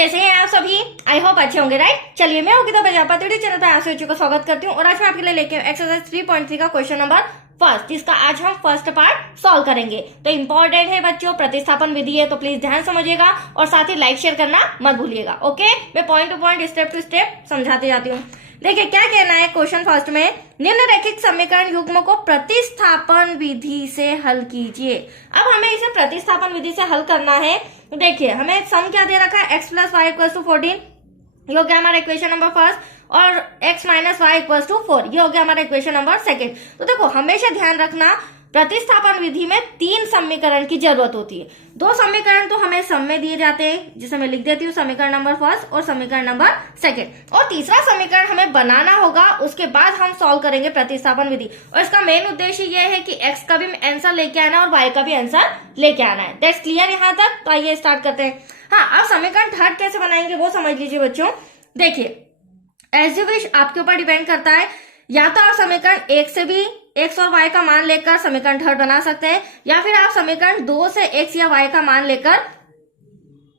कैसे हैं आप सभी? आई होप अच्छे होंगे, राइट। चलिए, मैं योगिता प्रजापति चैनल पर आप सभी का स्वागत करती हूँ और आज मैं आपके लिए लेके एक्सरसाइज 3.3 का क्वेश्चन नंबर फर्स्ट, जिसका आज हम फर्स्ट पार्ट सॉल्व करेंगे। तो इंपॉर्टेंट है बच्चों, प्रतिस्थापन विधि है, तो प्लीज ध्यान समझिएगा और साथ ही लाइक शेयर करना मत भूलिएगा। ओके, मैं point to point step to step समझाती जाती हूँ। देखिए क्या कहना है क्वेश्चन फर्स्ट में, निम्नलिखित समीकरण युग्म को प्रतिस्थापन विधि से हल कीजिए। अब हमें इसे प्रतिस्थापन विधि से हल करना है। देखिए हमें सम क्या दे रखा है, x plus Y equal to 14, ये हो गया हमारा इक्वेशन नंबर फर्स्ट, और x minus Y equal to 4, ये हो गया हमारा इक्वेशन नंबर सेकेंड। तो देखो हमेशा ध्यान रखना, प्रतिस्थापन विधि में 3 समीकरण की जरूरत होती है। 2 समीकरण तो हमें सम में दिए जाते हैं, जिसे मैं लिख देती हूँ समीकरण नंबर फर्स्ट और समीकरण नंबर सेकेंड, और तीसरा समीकरण हमें बनाना होगा, उसके बाद हम सॉल्व करेंगे प्रतिस्थापन विधि। और इसका मेन उद्देश्य यह है कि x का भी आंसर लेके आना और y का भी आंसर लेके आना है। दैट्स क्लियर यहाँ तक? तो आइए स्टार्ट करते हैं। हाँ, अब समीकरण थर्ड कैसे बनाएंगे वो समझ लीजिए बच्चों। देखिए एज यू विश, आपके ऊपर डिपेंड करता है, या तो आप समीकरण 1 से भी x और y का मान लेकर समीकरण थर्ड बना सकते हैं, या फिर आप समीकरण 2 से x या y का मान लेकर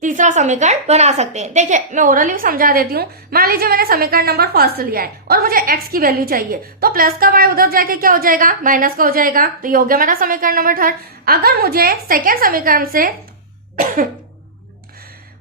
तीसरा समीकरण बना सकते हैं। देखिए मैं ओरली समझा देती हूँ। मान लीजिए मैंने समीकरण नंबर फर्स्ट लिया है और मुझे x की वैल्यू चाहिए, तो प्लस का y उधर जाके क्या हो जाएगा, माइनस का हो जाएगा। तो ये हो गया मेरा समीकरण नंबर थर्ड। अगर मुझे सेकेंड समीकरण से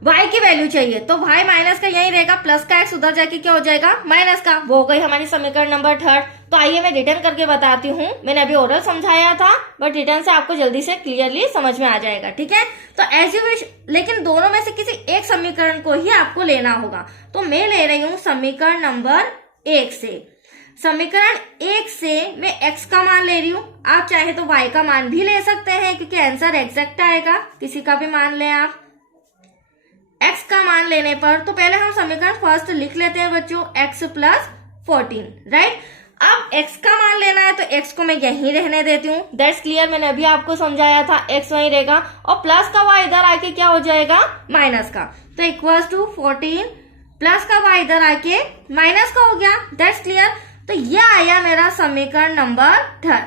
y की वैल्यू चाहिए तो y माइनस का यही रहेगा, प्लस का x उधर जाके क्या हो जाएगा, माइनस का। वो हो गई हमारी समीकरण नंबर थर्ड। तो आइए मैं रिटर्न करके बताती हूँ। मैंने अभी ओरल समझाया था, बट रिटर्न से आपको जल्दी से क्लियरली समझ में आ जाएगा, ठीक है। तो एज यू विश, लेकिन दोनों में से किसी एक समीकरण को ही आपको लेना होगा। तो मैं ले रही हूँ समीकरण नंबर 1 से। समीकरण 1 से मैं x का मान ले रही हूँ, आप चाहे तो y का मान भी ले सकते हैं, क्योंकि आंसर एग्जैक्ट आएगा। किसी का भी मान लें आप। x का मान लेने पर तो पहले हम समीकरण फर्स्ट लिख लेते हैं बच्चों, x प्लस 14, राइट। अब x का मान लेना है तो x को मैं यहीं रहने देती हूँ। दैट्स क्लियर, मैंने अभी आपको समझाया था, x वहीं रहेगा और प्लस का y इधर आके क्या हो जाएगा, माइनस का। तो इक्वल टू 14 प्लस का y इधर आके माइनस का हो गया। That's clear. तो ये आया मेरा समीकरण नंबर थर्ड,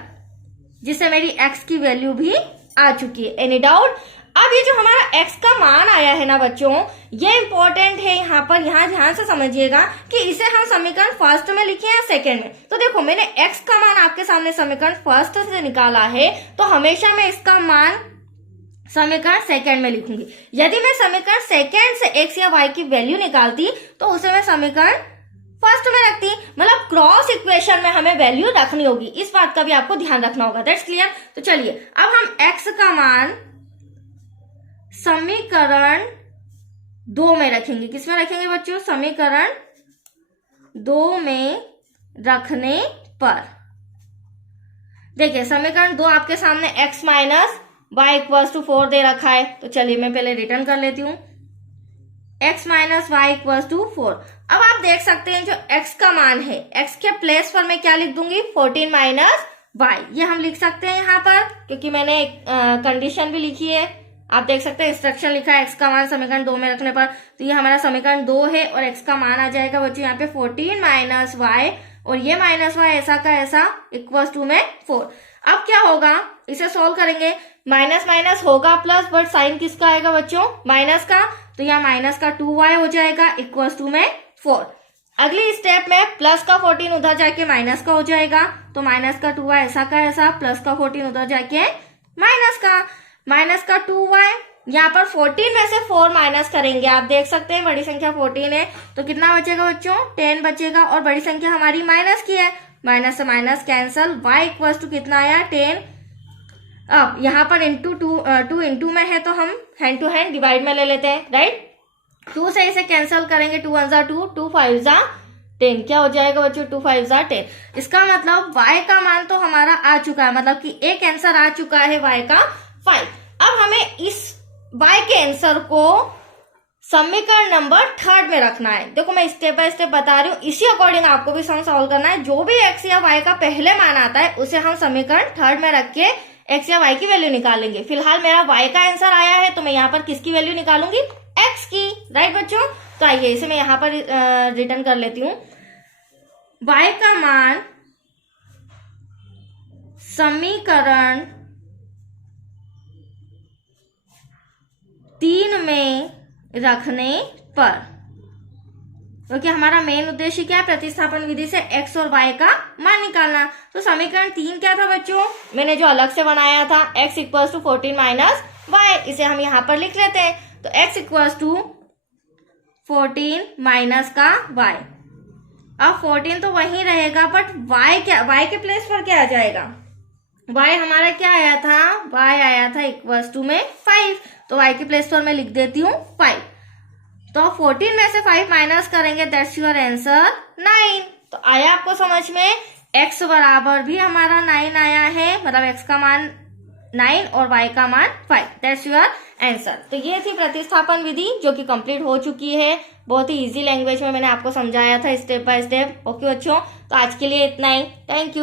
जिससे मेरी x की वैल्यू भी आ चुकी है। Any doubt? अब ये जो हमारा x का मान आया है ना बच्चों, ये इंपॉर्टेंट है। यहाँ पर यहाँ ध्यान से समझिएगा कि इसे हम समीकरण फर्स्ट में लिखे या सेकेंड में। तो देखो मैंने x का मान आपके सामने समीकरण फर्स्ट से निकाला है, तो हमेशा मैं इसका मान समीकरण सेकेंड में लिखूंगी। यदि मैं समीकरण सेकेंड से x या y की वैल्यू निकालती तो उसे मैं समीकरण फर्स्ट में रखती। मतलब क्रॉस इक्वेशन में हमें वैल्यू रखनी होगी, इस बात का भी आपको ध्यान रखना होगा। That's clear. तो चलिए अब हम x का मान समीकरण 2 में रखेंगे। किसमें रखेंगे बच्चों, समीकरण 2 में रखने पर देखिए समीकरण 2 आपके सामने x minus Y equal to 4 दे रखा है। तो चलिए मैं पहले रिटर्न कर लेती हूँ, x minus Y equal to 4। अब आप देख सकते हैं जो x का मान है, x के प्लेस पर मैं क्या लिख दूंगी, 14 माइनस वाई, ये हम लिख सकते हैं यहाँ पर, क्योंकि मैंने कंडीशन भी लिखी है। आप देख सकते हैं इंस्ट्रक्शन लिखा है x का मान समीकरण 2 में रखने पर। तो ये हमारा समीकरण 2 है और x का मान आ जाएगा बच्चों यहाँ पे 14 माइनस वाई, और ये माइनस वाई ऐसा का ऐसा इक्वल टू में 4। अब क्या होगा, इसे सोल्व करेंगे, माइनस माइनस होगा प्लस, बट साइन किसका आएगा बच्चों, माइनस का। तो यहाँ माइनस का 2y हो जाएगा इक्वल टू में 4। अगली स्टेप में प्लस का 14 उधर जाके माइनस का हो जाएगा, तो माइनस का 2y ऐसा का ऐसा, प्लस का 14 उधर जाके माइनस का 2y। यहाँ पर 14 में से 4 माइनस करेंगे, आप देख सकते हैं बड़ी संख्या 14 है, तो कितना बचेगा बच्चों, 10 बचेगा, और बड़ी संख्या हमारी माइनस की है, माइनस से minus cancel, y equal to कितना आया, 10। अब यहाँ पर इंटू 2 इंटू में है, तो हम हैंड टू हैंड डिवाइड में ले लेते हैं, राइट। 2 से इसे कैंसल करेंगे, 2 1 जा 2, 2 5 जा 10, क्या हो जाएगा बच्चों, 2 5 जा 10। इसका मतलब y का मान तो हमारा आ चुका है, मतलब कि एक आंसर आ चुका है y का 5। अब हमें इस y के आंसर को समीकरण नंबर थर्ड में रखना है। देखो मैं स्टेप बाय स्टेप बता रही हूँ, इसी अकॉर्डिंग आपको भी सम सॉल्व करना है। जो भी x या y का पहले मान आता है उसे हम समीकरण थर्ड में रख के x या y की वैल्यू निकालेंगे। फिलहाल मेरा y का आंसर आया है, तो मैं यहाँ पर किसकी वैल्यू निकालूंगी, x की, राइट बच्चों। तो आइए इसे मैं यहाँ पर रिटर्न कर लेती हूँ। y का मान समीकरण 3 में रखने पर, क्योंकि हमारा मेन उद्देश्य क्या है, प्रतिस्थापन विधि से x और y का मान निकालना। तो समीकरण 3 क्या था बच्चों, मैंने जो अलग से बनाया था, x equals to 14 minus Y, इसे हम यहाँ पर लिख लेते हैं। तो x इक्वल्स टू 14 माइनस का y। अब 14 तो वही रहेगा, बट y क्या, y के प्लेस पर क्या आ जाएगा, y हमारा क्या आया था, y आया था इक्वल्स टू में 5, तो y के प्लेस पर मैं लिख देती हूँ 5। तो 14 में से 5 माइनस करेंगे, दैट्स योर आंसर 9। तो आया आपको समझ में, x बराबर भी हमारा 9 आया है, मतलब x का मान 9 और y का मान 5, दैट्स योर आंसर। तो ये थी प्रतिस्थापन विधि जो कि कंप्लीट हो चुकी है। बहुत ही इजी लैंग्वेज में मैंने आपको समझाया था, स्टेप बाय स्टेप। ओके बच्चों, तो आज के लिए इतना ही। Thank you.